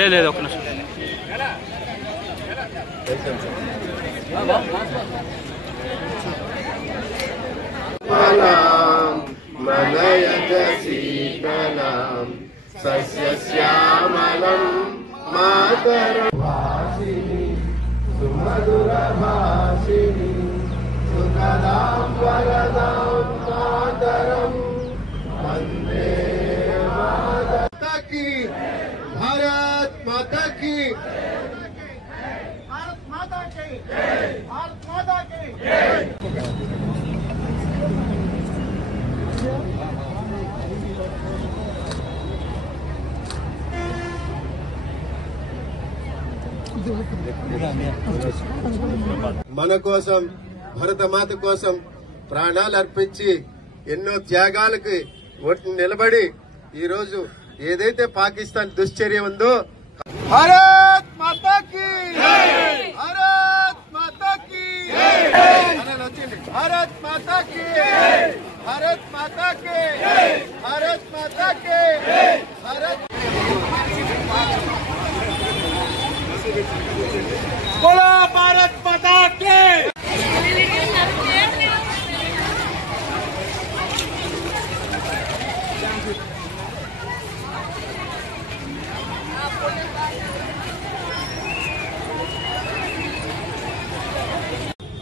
లేదు ఒక నిమిషం. మనయజ శీతలం సస్యశ్యామలం మాతరం భాషిణి సుమధుర భాషిణి సుఖదాం వరదాం మాతరం వందే మాతా కీ భారత్ మాతా కీ भारत माता की भारत माता की మన కోసం భరతమాత కోసం ప్రాణాలు అర్పించి ఎన్నో త్యాగాలకు నిలబడి ఈ రోజు ఏదైతే పాకిస్తాన్ దుశ్చర్య ఉందో భారత్ మాతా కీ భారత్ మాతా కీ భారత్ మాతా కీ భారత్ మాతా కీ భారత్ మాతా కీ భారత్ बोलो भारत माता की।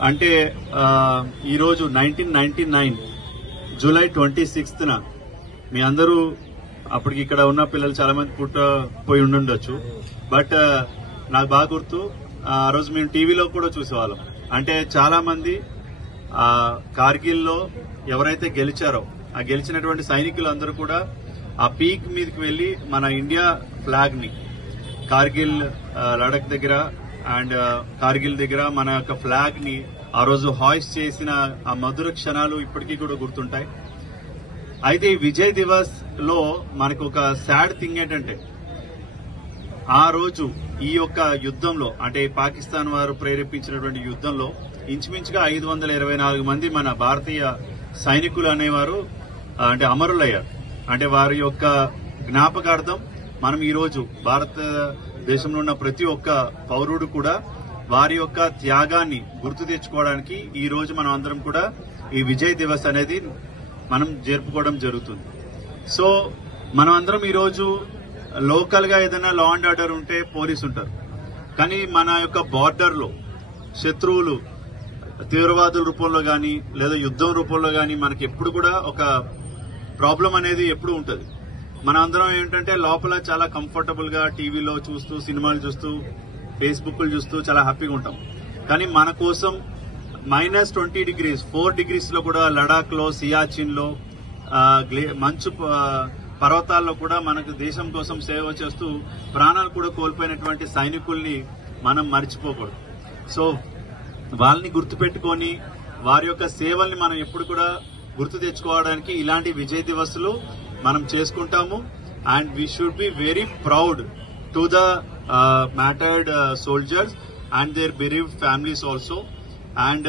అంటే ఈ రోజు 1999 జూలై 26న మీ అందరూ అప్పటికి ఇక్కడ ఉన్న పిల్లలు చాలా మంది పుట్టపోయి ఉండుండొచ్చు. బట్ నాకు బాగా గుర్తు, ఆ రోజు మేము టీవీలో కూడా చూసేవాళ్ళం. అంటే చాలా మంది కార్గిల్లో ఎవరైతే గెలిచారో ఆ గెలిచినటువంటి సైనికులందరూ కూడా ఆ పీక్ మీదకి వెళ్లి మన ఇండియా ఫ్లాగ్ ని కార్గిల్ లడక్ దగ్గర అండ్ కార్గిల్ దగ్గర మన యొక్క ఫ్లాగ్ ని ఆ రోజు హాయిస్ట్ చేసిన ఆ మధుర క్షణాలు ఇప్పటికీ కూడా గుర్తుంటాయి. అయితే ఈ విజయ్ దివస్ లో మనకు ఒక సాడ్ థింగ్ ఏంటంటే ఆ రోజు ఈ యొక్క యుద్ధంలో అంటే పాకిస్తాన్ వారు ప్రేరేపించినటువంటి యుద్ధంలో ఇంచుమించుగా 524 మంది మన భారతీయ సైనికులు అనేవారు అంటే అమరులయ్యారు. అంటే వారి యొక్క జ్ఞాపకార్థం మనం ఈ రోజు భారతదేశంలో ఉన్న ప్రతి ఒక్క పౌరుడు కూడా వారి యొక్క త్యాగాన్ని గుర్తు తెచ్చుకోవడానికి ఈ రోజు మనం అందరం కూడా ఈ విజయ్ దివస్ అనేది మనం జరుపుకోవడం జరుగుతుంది. సో మనం అందరం ఈ రోజు లోకల్ గా ఏదైనా లా అండ్ ఆర్డర్ ఉంటే పోలీసు ఉంటారు, కానీ మన యొక్క బార్డర్ లో శత్రువులు తీవ్రవాదుల రూపంలో గాని లేదా యుద్ధం రూపంలో గాని మనకి ఎప్పుడు కూడా ఒక ప్రాబ్లం అనేది ఎప్పుడు ఉంటుంది. మన అందరం ఏంటంటే లోపల చాలా కంఫర్టబుల్ గా టీవీలో చూస్తూ సినిమాలు చూస్తూ ఫేస్బుక్లు చూస్తూ చాలా హ్యాపీగా ఉంటాం. కానీ మన కోసం -20 degrees 4 degrees లో కూడా లడాక్ లో సియాచిన్ లో మంచు పర్వతాల్లో కూడా మనకు దేశం కోసం సేవ చేస్తూ ప్రాణాలు కూడా కోల్పోయినటువంటి సైనికుల్ని మనం మర్చిపోకూడదు. సో వాళ్ళని గుర్తుపెట్టుకొని వారి యొక్క సేవల్ని మనం ఎప్పుడు కూడా గుర్తు తెచ్చుకోవడానికి ఇలాంటి విజయ్ దివస్లు మనం చేసుకుంటాము. And we should be very proud to the martyred soldiers and their bereaved families also. And